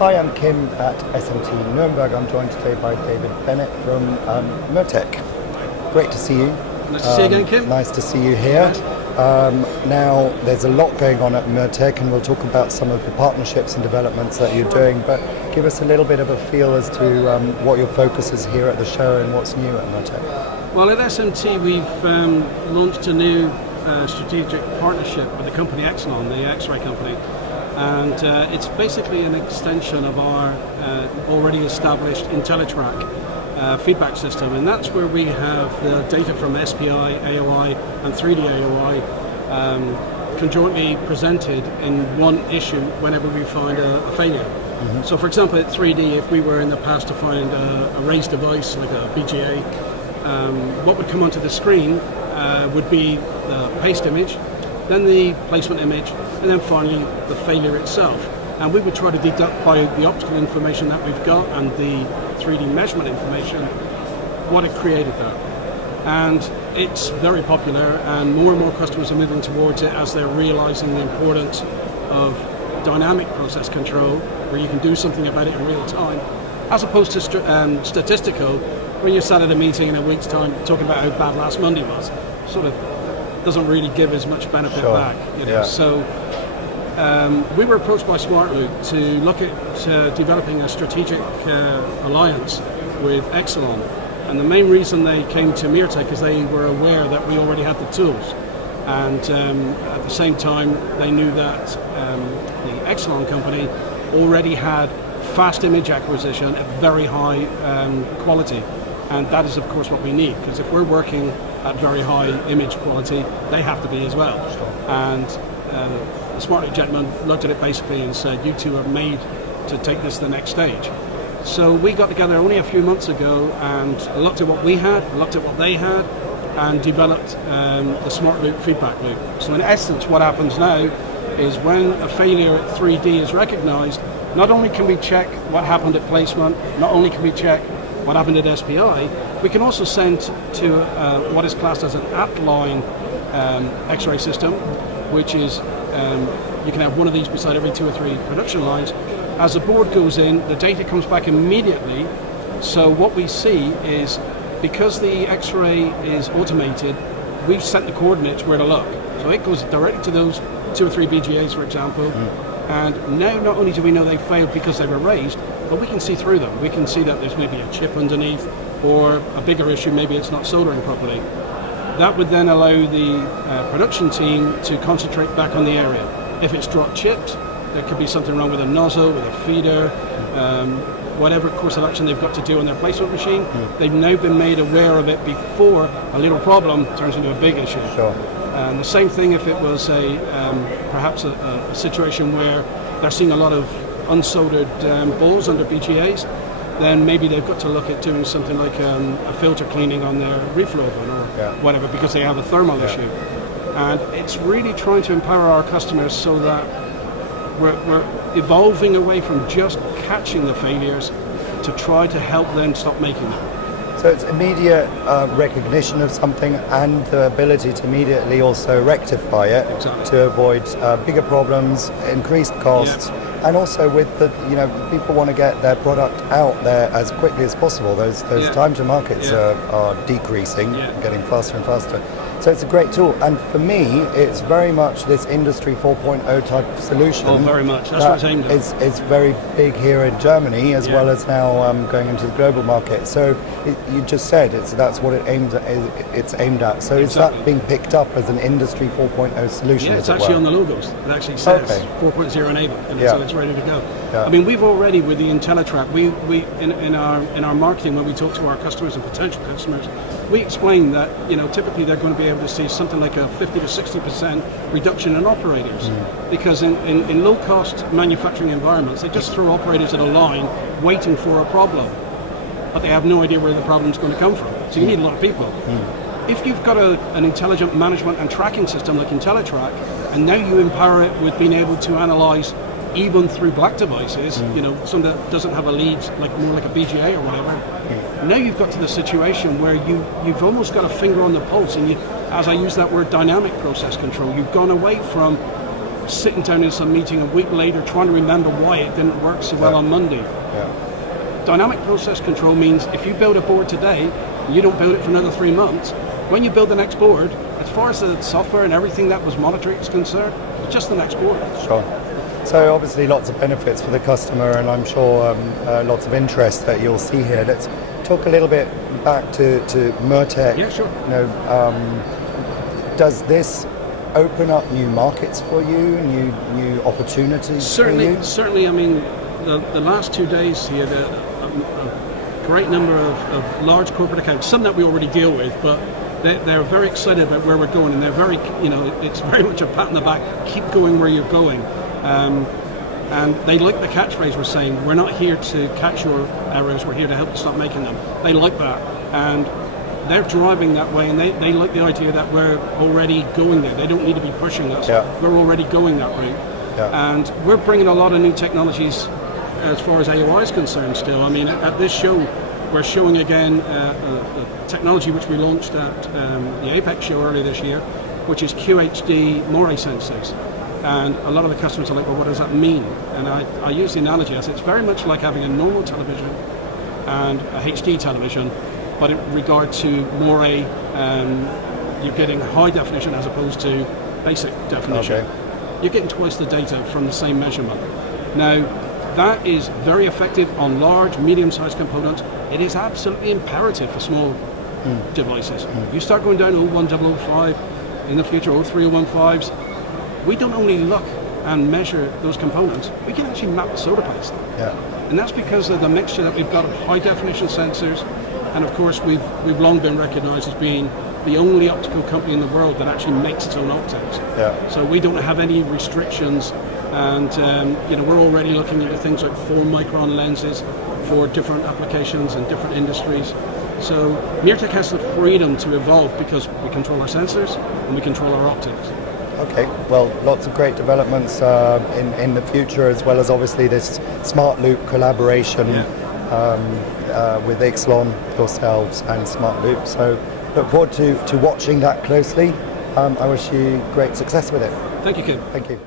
Hi, I'm Kim at SMT Nuremberg. I'm joined today by David Bennett from Mirtec. Great to see you. Nice to see you again, Kim. Nice to see you here. Now, there's a lot going on at Mirtec, and we'll talk about some of the partnerships and developments that you're doing, but give us a little bit of a feel as to what your focus is here at the show and what's new at Mirtec. Well, at SMT, we've launched a new strategic partnership with the company xRay, the xRay company. And it's basically an extension of our already established IntelliTrack feedback system, and that's where we have the data from SPI, AOI and 3D AOI conjointly presented in one issue whenever we find a failure. Mm-hmm. So for example at 3D, if we were in the past to find a raised device like a BGA, what would come onto the screen would be the paste image, then the placement image, and then finally the failure itself. And we would try to deduct by the optical information that we've got and the 3D measurement information what had created that. And it's very popular, and more customers are moving towards it as they're realizing the importance of dynamic process control, where you can do something about it in real time, as opposed to statistical, when you're sat at a meeting in a week's time talking about how bad last Monday was. Sort of doesn't really give as much benefit back. You know? Yeah. So we were approached by SmartLoop to look at developing a strategic alliance with xRay. And the main reason they came to Mirtec is they were aware that we already had the tools. And at the same time, they knew that the xRay company already had fast image acquisition at very high quality. And that is, of course, what we need, because if we're working at very high image quality, they have to be as well. Sure. And the SmartLoop gentleman looked at it basically and said, you two are made to take this to the next stage. So we got together only a few months ago and looked at what we had, looked at what they had, and developed the SmartLoop feedback loop. So in essence, what happens now is when a failure at 3D is recognized, not only can we check what happened at placement, not only can we check what happened at SPI, we can also send to what is classed as an at-line X-ray system, which is, you can have one of these beside every 2 or 3 production lines. As the board goes in, the data comes back immediately. So what we see is, because the X-ray is automated, we've set the coordinates where to look. So it goes directly to those 2 or 3 BGAs, for example. And now not only do we know they failed because they were raised, but we can see through them. We can see that there's maybe a chip underneath, or a bigger issue, maybe it's not soldering properly. That would then allow the production team to concentrate back on the area. If it's drop chipped, there could be something wrong with a nozzle, with a feeder, whatever course of action they've got to do on their placement machine. They've now been made aware of it before a little problem turns into a big issue. Sure. And the same thing if it was perhaps a situation where they're seeing a lot of unsoldered balls under BGAs, then maybe they've got to look at doing something like a filter cleaning on their reflow oven or whatever, because they have a thermal issue. And it's really trying to empower our customers so that we're evolving away from just catching the failures to try to help them stop making them. So it's immediate recognition of something and the ability to immediately also rectify it to avoid bigger problems, increased costs, and also with the, people want to get their product out there as quickly as possible. Those time to markets are decreasing, getting faster and faster. So it's a great tool, and for me, it's very much this Industry 4.0 type of solution. Oh, very much. That's what it's aimed at. It's very big here in Germany, as well as now going into the global market. So you just said that's what it's aimed at. So is that being picked up as an Industry 4.0 solution? Yeah, it's actually on the logos. It actually says 4.0 enabled, so it's ready to go. Yeah. I mean, we've already, with the IntelliTrack, we in our marketing, when we talk to our customers and potential customers, we explain that typically they're going to be able to see something like a 50 to 60% reduction in operators, because in low-cost manufacturing environments, they just throw operators at a line waiting for a problem, but they have no idea where the problem's going to come from. So you need a lot of people. If you've got an intelligent management and tracking system like IntelliTrack, and now you empower it with being able to analyze even through black devices, some that doesn't have a lead, more like a BGA or whatever. Now you've got to the situation where you've almost got a finger on the pulse, and as I use that word, dynamic process control. You've gone away from sitting down in some meeting a week later trying to remember why it didn't work so well on Monday. Dynamic process control means if you build a board today, you don't build it for another 3 months. When you build the next board, as far as the software and everything that was monitoring is concerned, it's just the next board. Sure. So obviously lots of benefits for the customer, and I'm sure lots of interest that you'll see here. Let's talk a little bit back to Mirtec. Yeah, sure. You know, does this open up new markets for you, new opportunities Certainly, for you? certainly. I mean, the last 2 days here, a great number of large corporate accounts, some that we already deal with, but they're very excited about where we're going, and they're very, it's very much a pat on the back, keep going where you're going. And they like the catchphrase we're saying, we're not here to catch your errors, we're here to help you stop making them. They like that, and they're driving that way, and they like the idea that we're already going there. They don't need to be pushing us, we're already going that route. And we're bringing a lot of new technologies as far as AOI is concerned still. I mean, at this show, we're showing again a technology which we launched at the Apex show earlier this year, which is QHD Moray sensors. And a lot of the customers are like, well, what does that mean? And I use the analogy as it's very much like having a normal television and a HD television, but in regard to Moray, you're getting high definition as opposed to basic definition. You're getting twice the data from the same measurement. Now, that is very effective on large, medium-sized components. It is absolutely imperative for small devices. You start going down 01005, in the future 03015s, we don't only look and measure those components, we can actually map the soda paste. And that's because of the mixture that we've got of high definition sensors, and of course we've long been recognized as being the only optical company in the world that actually makes its own optics. So we don't have any restrictions, and we're already looking into things like 4-micron lenses for different applications and different industries. So Mirtec has the freedom to evolve because we control our sensors and we control our optics. Okay, well, lots of great developments in the future, as well as obviously this Smart Loop collaboration with Ixlon, yourselves, and Smart Loop. So look forward to watching that closely. I wish you great success with it. Thank you, Kim. Thank you.